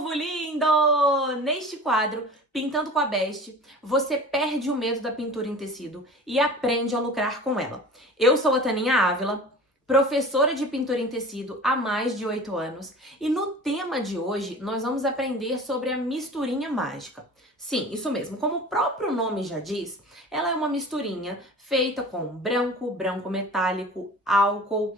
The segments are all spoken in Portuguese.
povo lindo! Neste quadro, Pintando com a Best, você perde o medo da pintura em tecido e aprende a lucrar com ela. Eu sou a Taninha Ávila, professora de pintura em tecido há mais de 8 anos, e no tema de hoje nós vamos aprender sobre a misturinha mágica. Sim, isso mesmo, como o próprio nome já diz, ela é uma misturinha feita com branco, branco metálico, álcool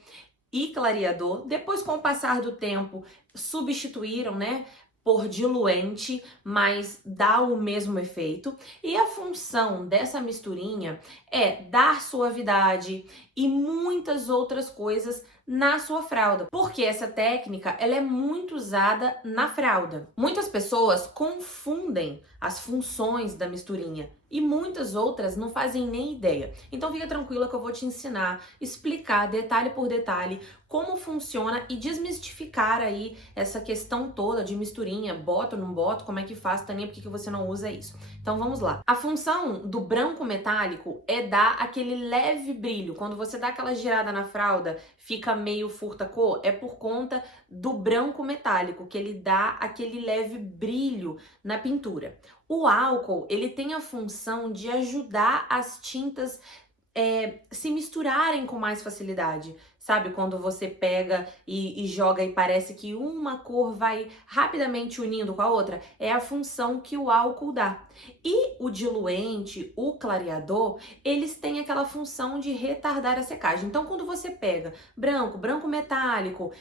e clareador. Depois, com o passar do tempo, substituíram, né, por diluente, mas dá o mesmo efeito. E a função dessa misturinha é dar suavidade e muitas outras coisas na sua fralda, porque essa técnica ela é muito usada na fralda. Muitas pessoas confundem as funções da misturinha e muitas outras não fazem nem ideia. Então fica tranquila que eu vou te ensinar, explicar detalhe por detalhe como funciona e desmistificar aí essa questão toda de misturinha, boto, não boto, como é que faz, Taninha, por que você não usa isso? Então vamos lá. A função do branco metálico é dar aquele leve brilho. Quando você dá aquela girada na fralda, fica meio furta-cor, é por conta do branco metálico, que ele dá aquele leve brilho na pintura. O álcool, ele tem a função de ajudar as tintas se misturarem com mais facilidade. Sabe quando você pega e joga e parece que uma cor vai rapidamente unindo com a outra? É a função que o álcool dá. E o diluente, o clareador, eles têm aquela função de retardar a secagem. Então quando você pega branco, branco metálico,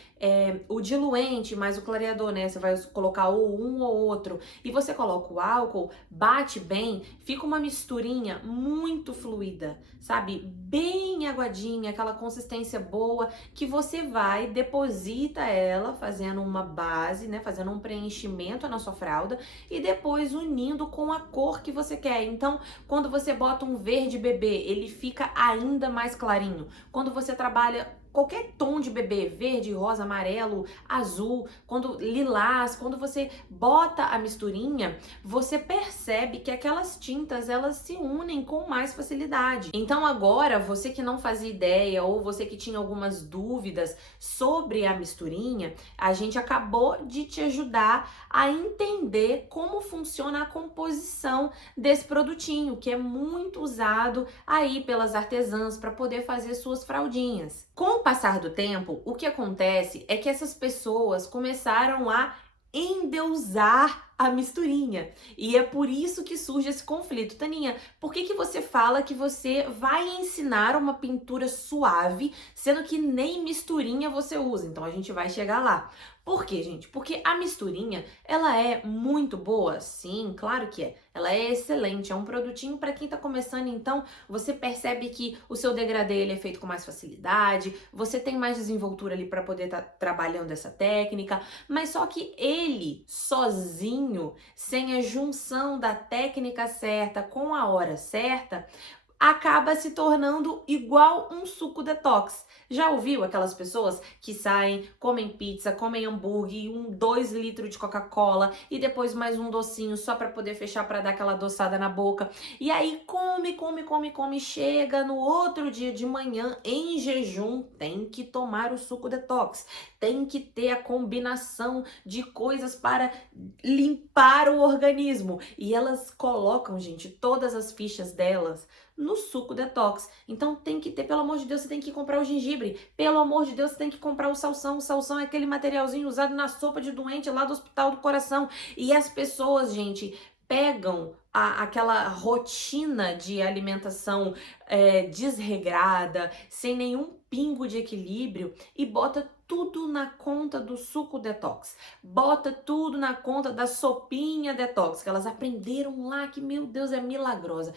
o diluente mais o clareador, né? Você vai colocar ou um ou outro, e você coloca o álcool, bate bem, fica uma misturinha muito fluida, sabe? Bem aguadinha, aquela consistência boa, que você vai, deposita ela fazendo uma base, né, fazendo um preenchimento na sua fralda e depois unindo com a cor que você quer. Então, quando você bota um verde bebê, ele fica ainda mais clarinho. Quando você trabalha qualquer tom de bebê, verde, rosa, amarelo, azul, quando lilás, quando você bota a misturinha, você percebe que aquelas tintas elas se unem com mais facilidade. Então agora, você que não fazia ideia ou você que tinha algumas dúvidas sobre a misturinha, a gente acabou de te ajudar a entender como funciona a composição desse produtinho, que é muito usado aí pelas artesãs para poder fazer suas fraldinhas. Com o passar do tempo, o que acontece é que essas pessoas começaram a endeusar a misturinha. E é por isso que surge esse conflito. Taninha, por que você fala que você vai ensinar uma pintura suave, sendo que nem misturinha você usa? Então a gente vai chegar lá. Por quê, gente? Porque a misturinha, ela é muito boa? Sim, claro que é. Ela é excelente, é um produtinho para quem tá começando, então você percebe que o seu degradê ele é feito com mais facilidade, você tem mais desenvoltura ali para poder estar trabalhando essa técnica, mas só que ele sozinho, sem a junção da técnica certa com a hora certa, acaba se tornando igual um suco detox. Já ouviu aquelas pessoas que saem, comem pizza, comem hambúrguer, 2 litros de Coca-Cola e depois mais um docinho só para poder fechar, para dar aquela adoçada na boca. E aí come, chega no outro dia de manhã em jejum, tem que tomar o suco detox. Tem que ter a combinação de coisas para limpar o organismo. E elas colocam, gente, todas as fichas delas no suco detox. Então tem que ter, pelo amor de Deus, você tem que comprar o gengibre. Pelo amor de Deus, você tem que comprar o salsão. O salsão é aquele materialzinho usado na sopa de doente lá do Hospital do Coração. E as pessoas, gente, pegam aquela rotina de alimentação desregrada, sem nenhum pingo de equilíbrio e bota tudo na conta do suco detox. Bota tudo na conta da sopinha detox, que elas aprenderam lá que, meu Deus, é milagrosa.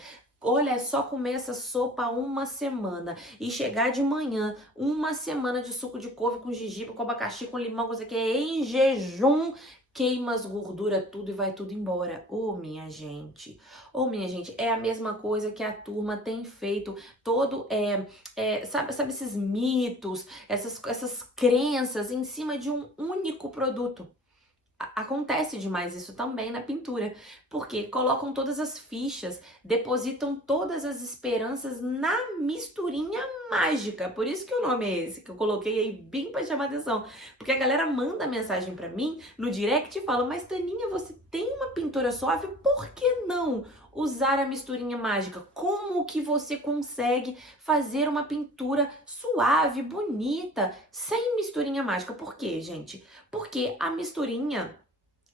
Olha, é só comer essa sopa uma semana e chegar de manhã, uma semana de suco de couve com gengibre, com abacaxi, com limão, coisa que é em jejum, queima as gorduras tudo e vai tudo embora. Minha gente. Minha gente, é a mesma coisa que a turma tem feito. Sabe esses mitos, essas crenças em cima de um único produto. acontece demais isso também na pintura, porque colocam todas as fichas, depositam todas as esperanças na misturinha mágica. Por isso que o nome é esse, que eu coloquei aí bem pra chamar atenção. Porque a galera manda mensagem pra mim no direct e fala: mas Taninha, você tem uma pintura suave, por que não usar a misturinha mágica? Como que você consegue fazer uma pintura suave, bonita, sem misturinha mágica? Por quê, gente? Porque a misturinha,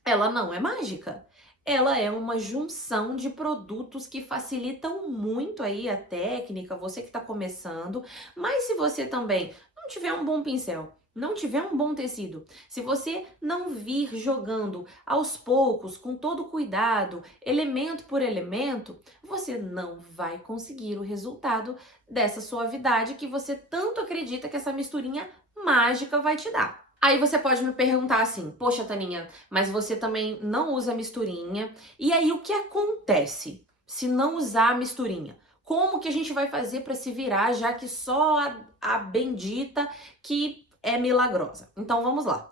ela não é mágica. Ela é uma junção de produtos que facilitam muito aí a técnica, você que está começando. Mas se você também não tiver um bom pincel, não tiver um bom tecido, se você não vir jogando aos poucos, com todo cuidado, elemento por elemento, você não vai conseguir o resultado dessa suavidade que você tanto acredita que essa misturinha mágica vai te dar. Aí você pode me perguntar assim: poxa, Taninha, mas você também não usa misturinha. E aí o que acontece se não usar a misturinha? Como que a gente vai fazer para se virar, já que só a bendita que é milagrosa? Então vamos lá.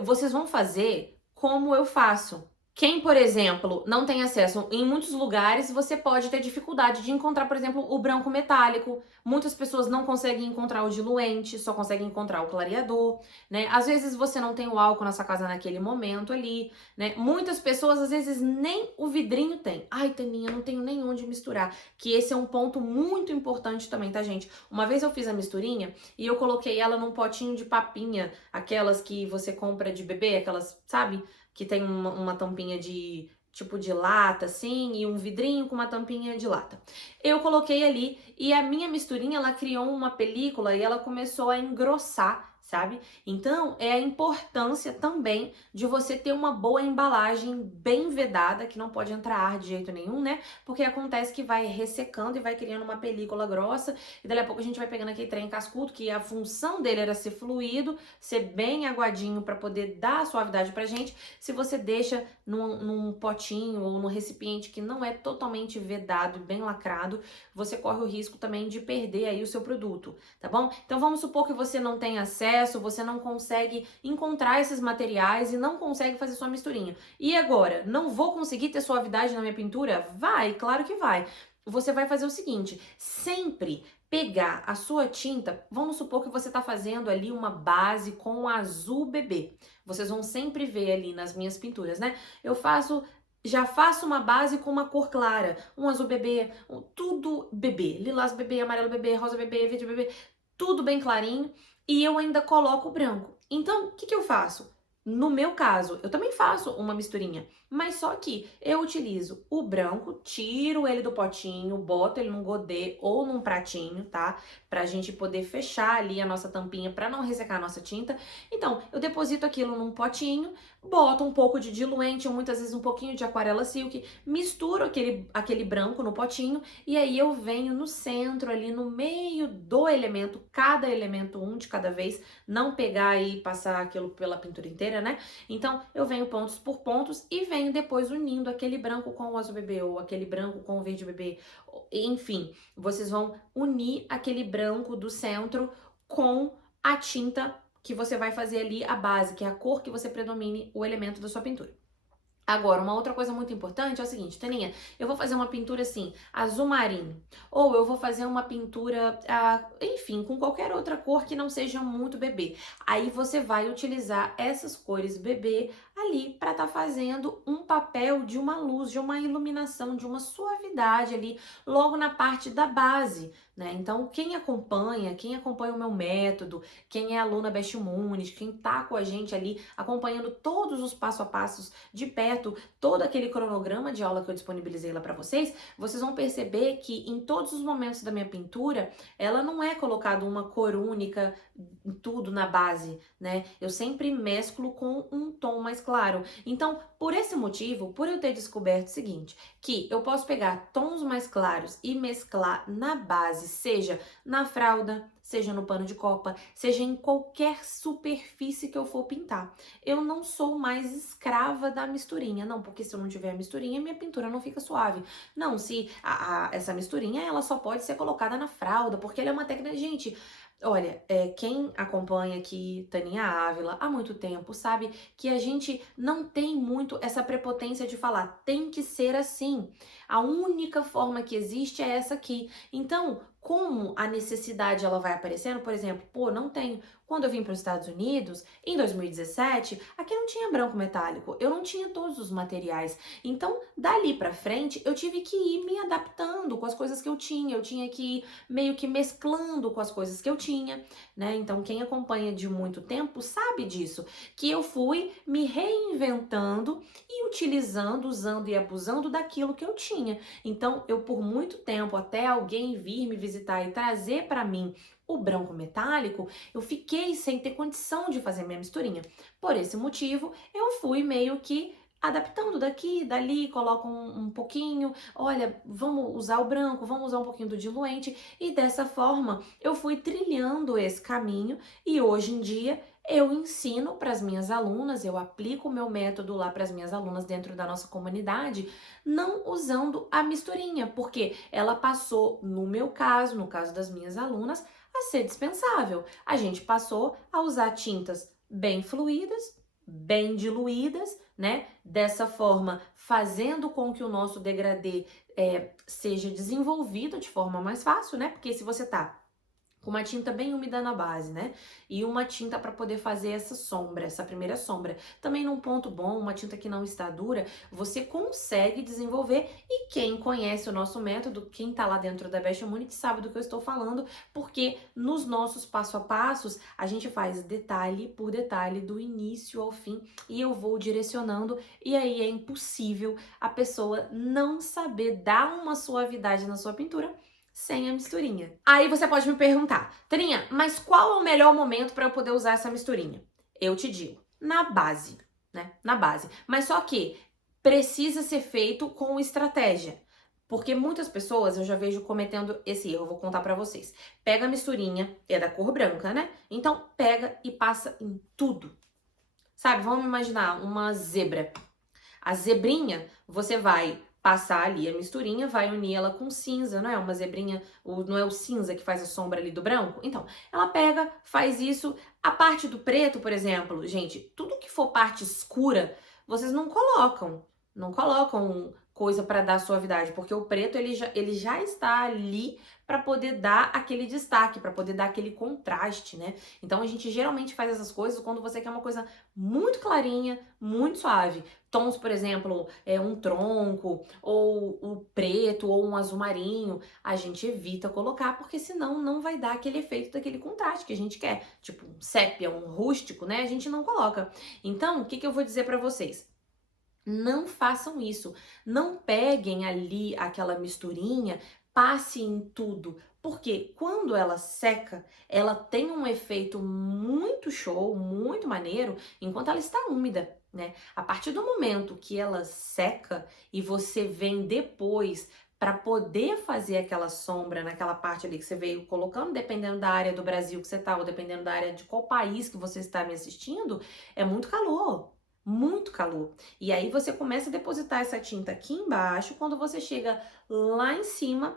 Vocês vão fazer como eu faço. Quem, por exemplo, não tem acesso em muitos lugares, você pode ter dificuldade de encontrar, por exemplo, o branco metálico. Muitas pessoas não conseguem encontrar o diluente, só conseguem encontrar o clareador, né? Às vezes você não tem o álcool na sua casa naquele momento ali, né? Muitas pessoas, às vezes, nem o vidrinho tem. Ai, Taninha, não tenho nem onde misturar. Que esse é um ponto muito importante também, tá, gente? Uma vez eu fiz a misturinha e eu coloquei ela num potinho de papinha, aquelas que você compra de bebê, aquelas, sabe? Que tem uma tampinha de tipo de lata, assim, e um vidrinho com uma tampinha de lata. Eu coloquei ali e a minha misturinha, ela criou uma película e ela começou a engrossar, sabe? Então, é a importância também de você ter uma boa embalagem bem vedada, que não pode entrar ar de jeito nenhum, né? Porque acontece que vai ressecando e vai criando uma película grossa, e dali a pouco a gente vai pegando aquele trem cascudo, que a função dele era ser fluido, ser bem aguadinho para poder dar suavidade pra gente. Se você deixa num potinho ou num recipiente que não é totalmente vedado e bem lacrado, você corre o risco também de perder aí o seu produto, tá bom? Então vamos supor que você não tem acesso, você não consegue encontrar esses materiais e não consegue fazer sua misturinha. E agora, não vou conseguir ter suavidade na minha pintura? Vai, claro que vai. Você vai fazer o seguinte: sempre pegar a sua tinta, vamos supor que você está fazendo ali uma base com azul bebê. Vocês vão sempre ver ali nas minhas pinturas, né? Já faço uma base com uma cor clara, um azul bebê, tudo bebê, lilás bebê, amarelo bebê, rosa bebê, verde bebê, tudo bem clarinho, e eu ainda coloco o branco. Então, o que eu faço? No meu caso, eu também faço uma misturinha, mas só que eu utilizo o branco, tiro ele do potinho, boto ele num godê ou num pratinho, tá? Pra gente poder fechar ali a nossa tampinha pra não ressecar a nossa tinta. Então, eu deposito aquilo num potinho, boto um pouco de diluente ou muitas vezes um pouquinho de aquarela silk, misturo aquele branco no potinho e aí eu venho no centro ali, no meio do elemento, cada elemento um de cada vez, não pegar e passar aquilo pela pintura inteira, né? Então, eu venho pontos por pontos e venho depois unindo aquele branco com o azul bebê ou aquele branco com o verde bebê. Enfim, vocês vão unir aquele branco do centro com a tinta que você vai fazer ali a base, que é a cor que você predomine o elemento da sua pintura. Agora, uma outra coisa muito importante é o seguinte: Taninha, eu vou fazer uma pintura assim, azul marinho, ou eu vou fazer uma pintura, enfim, com qualquer outra cor que não seja muito bebê. Aí você vai utilizar essas cores bebê ali para estar fazendo um papel de uma luz, de uma iluminação, de uma suavidade ali, logo na parte da base, né? Então, quem acompanha o meu método, quem é aluna Best Muniz, quem tá com a gente ali acompanhando todos os passo a passos de perto, todo aquele cronograma de aula que eu disponibilizei lá para vocês, vocês vão perceber que em todos os momentos da minha pintura, ela não é colocada uma cor única, tudo na base, né? Eu sempre mesclo com um tom mais claro. Então, por esse motivo, por eu ter descoberto o seguinte, que eu posso pegar tons mais claros e mesclar na base, seja na fralda, seja no pano de copa, seja em qualquer superfície que eu for pintar. Eu não sou mais escrava da misturinha, não, porque se eu não tiver a misturinha, minha pintura não fica suave. Não, se essa misturinha, ela só pode ser colocada na fralda, porque ela é uma técnica, gente, Olha, quem acompanha aqui Taninha Ávila há muito tempo sabe que a gente não tem muito essa prepotência de falar tem que ser assim. A única forma que existe é essa aqui. Então, como a necessidade ela vai aparecendo, por exemplo, pô, não tenho. Quando eu vim para os Estados Unidos, em 2017, aqui não tinha branco metálico, eu não tinha todos os materiais. Então, dali para frente, eu tive que ir me adaptando com as coisas que eu tinha que ir meio que mesclando com as coisas que eu tinha, né? Então, quem acompanha de muito tempo sabe disso, que eu fui me reinventando e utilizando, usando e abusando daquilo que eu tinha. Então, eu por muito tempo, até alguém vir me visitar e trazer para mim o branco metálico, eu fiquei sem ter condição de fazer minha misturinha. Por esse motivo, eu fui meio que adaptando daqui, dali, coloco um pouquinho, olha, vamos usar o branco, vamos usar um pouquinho do diluente, e dessa forma eu fui trilhando esse caminho e hoje em dia eu ensino para as minhas alunas, eu aplico o meu método lá para as minhas alunas dentro da nossa comunidade, não usando a misturinha, porque ela passou, no meu caso, no caso das minhas alunas, a ser dispensável. A gente passou a usar tintas bem fluídas, bem diluídas, né? Dessa forma, fazendo com que o nosso degradê seja desenvolvido de forma mais fácil, né? Porque se você tá com uma tinta bem úmida na base, né? E uma tinta para poder fazer essa sombra, essa primeira sombra. Também num ponto bom, uma tinta que não está dura, você consegue desenvolver. E quem conhece o nosso método, quem tá lá dentro da Best Harmonic sabe do que eu estou falando, porque nos nossos passo a passos, a gente faz detalhe por detalhe, do início ao fim, e eu vou direcionando, e aí é impossível a pessoa não saber dar uma suavidade na sua pintura sem a misturinha. Aí você pode me perguntar, Taninha, mas qual é o melhor momento para eu poder usar essa misturinha? Eu te digo, na base, né? Na base. Mas só que precisa ser feito com estratégia. Porque muitas pessoas eu já vejo cometendo esse erro, eu vou contar pra vocês. Pega a misturinha, é da cor branca, né? Então pega e passa em tudo. Sabe, vamos imaginar uma zebra. A zebrinha, você vai passar ali a misturinha, vai unir ela com cinza, não é uma zebrinha, não é o cinza que faz a sombra ali do branco? Então, ela pega, faz isso. A parte do preto, por exemplo, gente, tudo que for parte escura, vocês não colocam coisa para dar suavidade, porque o preto ele já está ali para poder dar aquele destaque, para poder dar aquele contraste, né? Então a gente geralmente faz essas coisas quando você quer uma coisa muito clarinha, muito suave. Tons, por exemplo, um tronco, ou o preto, ou um azul marinho, a gente evita colocar, porque senão não vai dar aquele efeito daquele contraste que a gente quer. Tipo, um sépia, um rústico, né? A gente não coloca. Então, o que eu vou dizer pra vocês? Não façam isso. Não peguem ali aquela misturinha, passe em tudo. Porque quando ela seca, ela tem um efeito muito show, muito maneiro, enquanto ela está úmida, né? A partir do momento que ela seca e você vem depois para poder fazer aquela sombra naquela parte ali que você veio colocando, dependendo da área do Brasil que você tá, ou dependendo da área de qual país que você está me assistindo, é muito calor. Muito calor. E aí você começa a depositar essa tinta aqui embaixo, quando você chega lá em cima,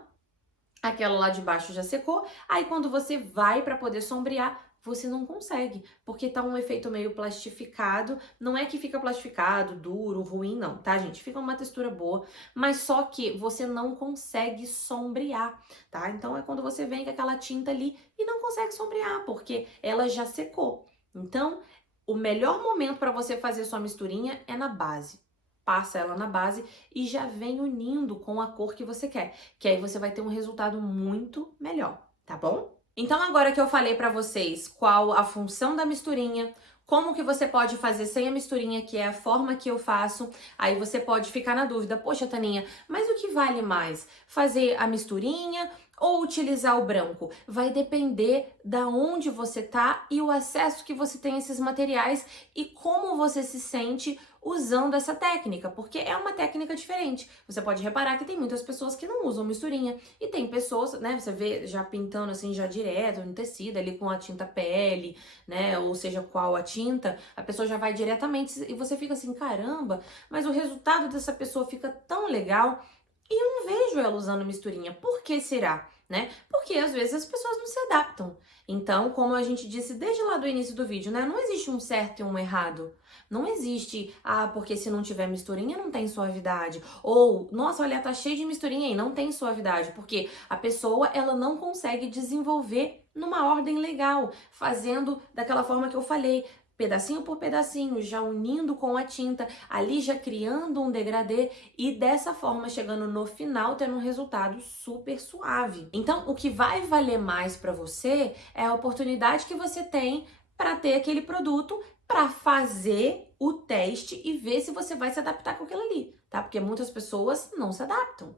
aquela lá de baixo já secou, aí quando você vai para poder sombrear, você não consegue, porque tá um efeito meio plastificado, não é que fica plastificado, duro, ruim, não, tá, gente? Fica uma textura boa, mas só que você não consegue sombrear, tá? Então é quando você vem com aquela tinta ali e não consegue sombrear, porque ela já secou. Então, o melhor momento para você fazer sua misturinha é na base. Passa ela na base e já vem unindo com a cor que você quer, que aí você vai ter um resultado muito melhor, tá bom? Então agora que eu falei pra vocês qual a função da misturinha, como que você pode fazer sem a misturinha, que é a forma que eu faço, aí você pode ficar na dúvida, poxa, Taninha, mas o que vale mais? Fazer a misturinha ou utilizar o branco? Vai depender da onde você tá e o acesso que você tem a esses materiais e como você se sente usando essa técnica, porque é uma técnica diferente. Você pode reparar que tem muitas pessoas que não usam misturinha e tem pessoas, né, você vê já pintando assim já direto no tecido ali com a tinta pele, né, ou seja, qual a tinta, a pessoa já vai diretamente e você fica assim, caramba, mas o resultado dessa pessoa fica tão legal e eu não vejo ela usando misturinha. Por que será? né? Porque às vezes as pessoas não se adaptam. Então, como a gente disse desde lá do início do vídeo, né? Não existe um certo e um errado. Não existe, porque se não tiver misturinha não tem suavidade. Ou, nossa, olha, tá cheio de misturinha aí, não tem suavidade. Porque a pessoa, ela não consegue desenvolver numa ordem legal, fazendo daquela forma que eu falei, pedacinho por pedacinho, já unindo com a tinta, ali já criando um degradê e dessa forma chegando no final tendo um resultado super suave. Então, o que vai valer mais para você é a oportunidade que você tem para ter aquele produto, para fazer o teste e ver se você vai se adaptar com aquilo ali, tá? Porque muitas pessoas não se adaptam.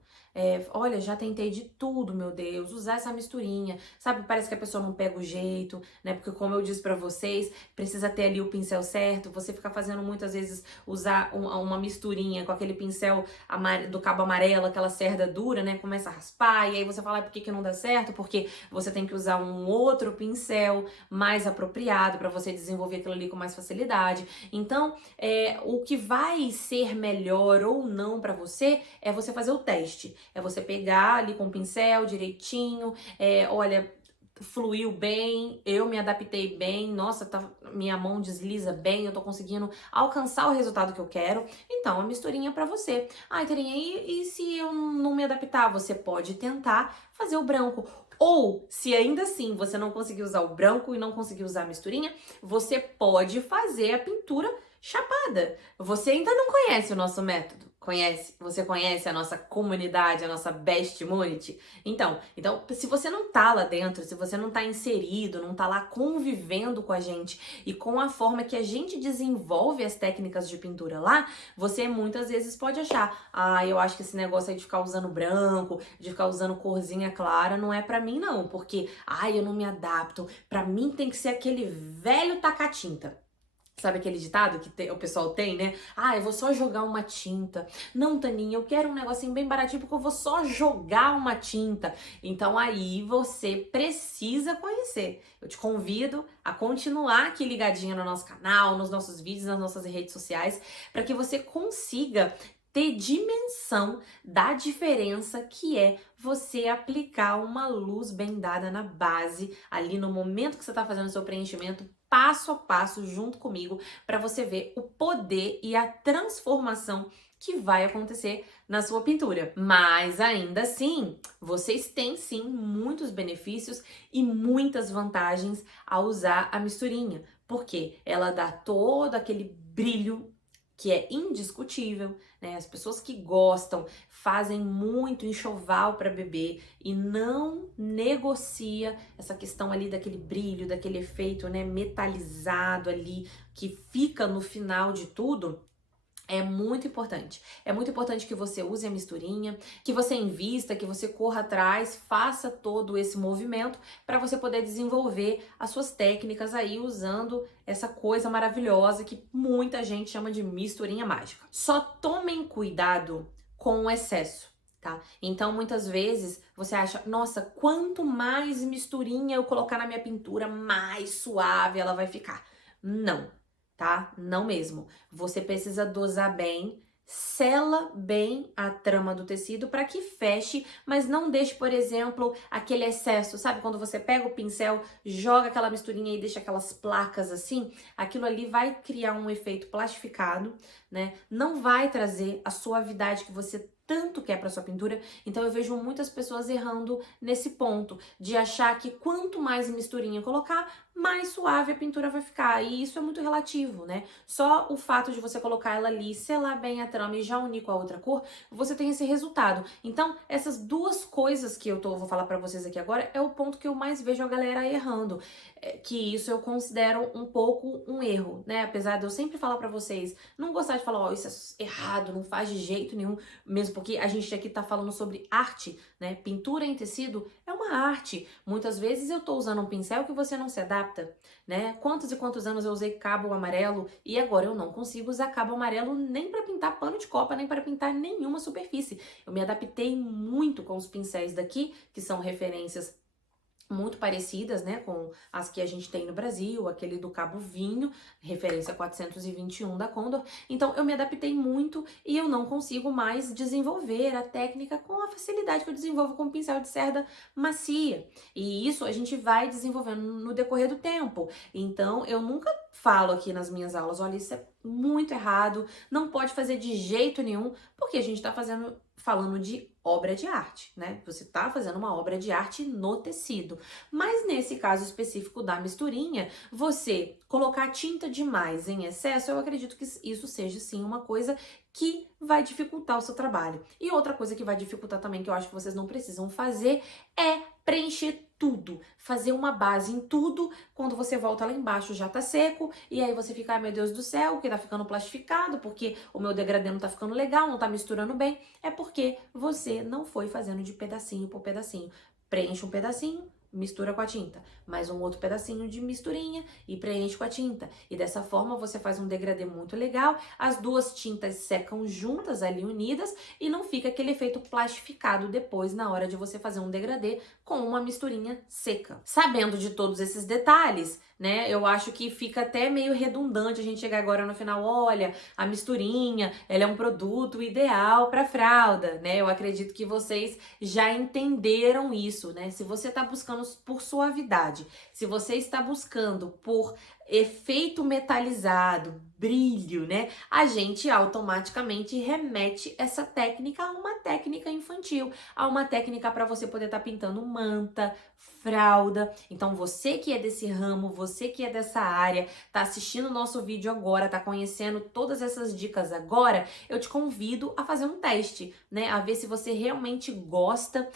Olha, já tentei de tudo, meu Deus, usar essa misturinha, sabe? Parece que a pessoa não pega o jeito, né? Porque como eu disse pra vocês, precisa ter ali o pincel certo, você ficar fazendo muitas vezes usar uma misturinha com aquele pincel do cabo amarelo, aquela cerda dura, né? Começa a raspar, e aí você fala, por que não dá certo? Porque você tem que usar um outro pincel mais apropriado pra você desenvolver aquilo ali com mais facilidade. Então, o que vai ser melhor ou não pra você é você fazer o teste. É você pegar ali com o pincel direitinho, olha, fluiu bem, eu me adaptei bem, nossa, minha mão desliza bem, eu tô conseguindo alcançar o resultado que eu quero. Então, a misturinha é pra você. Ai, Terinha, e se eu não me adaptar? Você pode tentar fazer o branco. Ou, se ainda assim você não conseguir usar o branco e não conseguir usar a misturinha, você pode fazer a pintura chapada. Você ainda não conhece o nosso método? Conhece? Você conhece a nossa comunidade, a nossa Best Immunity? Então, se você não tá lá dentro, se você não tá inserido, não tá lá convivendo com a gente e com a forma que a gente desenvolve as técnicas de pintura lá, você muitas vezes pode achar, eu acho que esse negócio aí de ficar usando branco, de ficar usando corzinha clara, não é pra mim não, porque, eu não me adapto, pra mim tem que ser aquele velho taca-tinta. Sabe aquele ditado que o pessoal tem, né? Eu vou só jogar uma tinta. Não, Taninha, eu quero um negocinho bem baratinho porque eu vou só jogar uma tinta. Então aí você precisa conhecer. Eu te convido a continuar aqui ligadinha no nosso canal, nos nossos vídeos, nas nossas redes sociais, para que você consiga ter dimensão da diferença que é você aplicar uma luz bem dada na base, ali no momento que você está fazendo o seu preenchimento, passo a passo, junto comigo, para você ver o poder e a transformação que vai acontecer na sua pintura. Mas ainda assim, vocês têm sim muitos benefícios e muitas vantagens ao usar a misturinha, porque ela dá todo aquele brilho que é indiscutível, né? As pessoas que gostam fazem muito enxoval para beber e não negocia essa questão ali daquele brilho, daquele efeito, né, metalizado ali que fica no final de tudo. É muito importante. É muito importante que você use a misturinha, que você invista, que você corra atrás, faça todo esse movimento para você poder desenvolver as suas técnicas aí usando essa coisa maravilhosa que muita gente chama de misturinha mágica. Só tomem cuidado com o excesso, tá? Então, muitas vezes você acha, nossa, quanto mais misturinha eu colocar na minha pintura, mais suave ela vai ficar. Não. Tá? Não mesmo. Você precisa dosar bem, sela bem a trama do tecido para que feche, mas não deixe, por exemplo, aquele excesso. Sabe quando você pega o pincel, joga aquela misturinha e deixa aquelas placas assim? Aquilo ali vai criar um efeito plastificado, né? Não vai trazer a suavidade que você tanto quer para sua pintura. Então eu vejo muitas pessoas errando nesse ponto de achar que quanto mais misturinha colocar, mais suave a pintura vai ficar. E isso é muito relativo, né? Só o fato de você colocar ela ali, selar bem a trama e já unir com a outra cor, você tem esse resultado. Então, essas duas coisas que vou falar pra vocês aqui agora é o ponto que eu mais vejo a galera errando. Que isso eu considero um pouco um erro, né? Apesar de eu sempre falar pra vocês, não gostar de falar, isso é errado, não faz de jeito nenhum, mesmo porque a gente aqui tá falando sobre arte, né? Pintura em tecido é uma arte. Muitas vezes eu tô usando um pincel que você não se adapta, né? Quantos e quantos anos eu usei cabo amarelo e agora eu não consigo usar cabo amarelo nem para pintar pano de copa, nem para pintar nenhuma superfície. Eu me adaptei muito com os pincéis daqui, que são referências muito parecidas, né, com as que a gente tem no Brasil, aquele do Cabo Vinho, referência 421 da Condor. Então eu me adaptei muito e eu não consigo mais desenvolver a técnica com a facilidade que eu desenvolvo com o pincel de cerda macia. E isso a gente vai desenvolvendo no decorrer do tempo. Então eu nunca falo aqui nas minhas aulas, olha, isso é muito errado, não pode fazer de jeito nenhum, porque a gente tá falando de obra de arte, né? Você tá fazendo uma obra de arte no tecido. Mas nesse caso específico da misturinha, você colocar tinta demais em excesso, eu acredito que isso seja sim uma coisa que vai dificultar o seu trabalho. E outra coisa que vai dificultar também, que eu acho que vocês não precisam fazer, é preencher tudo, fazer uma base em tudo, quando você volta lá embaixo já tá seco, e aí você fica, ai meu Deus do céu, que tá ficando plastificado, porque o meu degradê não tá ficando legal, não tá misturando bem, é porque você não foi fazendo de pedacinho por pedacinho. Preenche um pedacinho, mistura com a tinta, mais um outro pedacinho de misturinha e preenche com a tinta. E dessa forma você faz um degradê muito legal, as duas tintas secam juntas ali unidas e não fica aquele efeito plastificado depois na hora de você fazer um degradê com uma misturinha seca. Sabendo de todos esses detalhes, né, eu acho que fica até meio redundante a gente chegar agora no final, olha, a misturinha, ela é um produto ideal para fralda, né? Eu acredito que vocês já entenderam isso, né? Se você tá buscando por suavidade, se você está buscando por efeito metalizado, brilho, né? A gente automaticamente remete essa técnica a uma técnica infantil, a uma técnica para você poder estar pintando manta, fralda. Então você que é desse ramo, você que é dessa área, tá assistindo o nosso vídeo agora, tá conhecendo todas essas dicas agora, eu te convido a fazer um teste, né? A ver se você realmente gosta.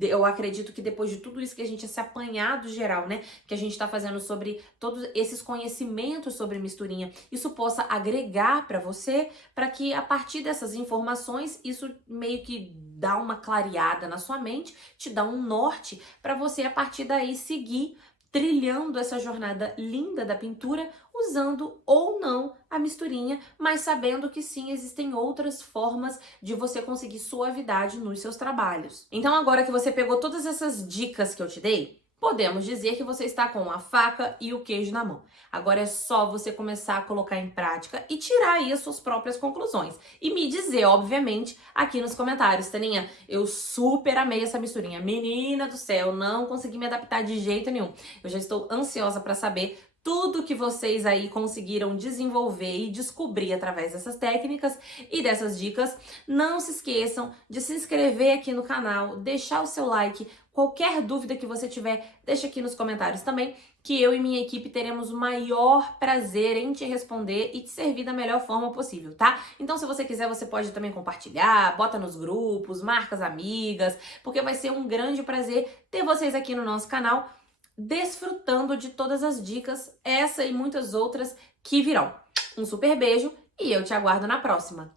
Eu acredito que depois de tudo isso que a gente, esse apanhado geral, né, que a gente tá fazendo sobre todos esses conhecimentos sobre misturinha, isso possa agregar para você, para que a partir dessas informações, isso meio que dá uma clareada na sua mente, te dá um norte para você a partir daí seguir trilhando essa jornada linda da pintura, usando ou não a misturinha, mas sabendo que sim, existem outras formas de você conseguir suavidade nos seus trabalhos. Então agora que você pegou todas essas dicas que eu te dei, podemos dizer que você está com a faca e o queijo na mão. Agora é só você começar a colocar em prática e tirar aí as suas próprias conclusões. E me dizer, obviamente, aqui nos comentários, Taninha, eu super amei essa misturinha. Menina do céu, não consegui me adaptar de jeito nenhum. Eu já estou ansiosa para saber tudo que vocês aí conseguiram desenvolver e descobrir através dessas técnicas e dessas dicas. Não se esqueçam de se inscrever aqui no canal, deixar o seu like. Qualquer dúvida que você tiver, deixa aqui nos comentários também, que eu e minha equipe teremos o maior prazer em te responder e te servir da melhor forma possível, tá? Então, se você quiser, você pode também compartilhar, bota nos grupos, marca as amigas, porque vai ser um grande prazer ter vocês aqui no nosso canal, desfrutando de todas as dicas, essa e muitas outras que virão. Um super beijo e eu te aguardo na próxima.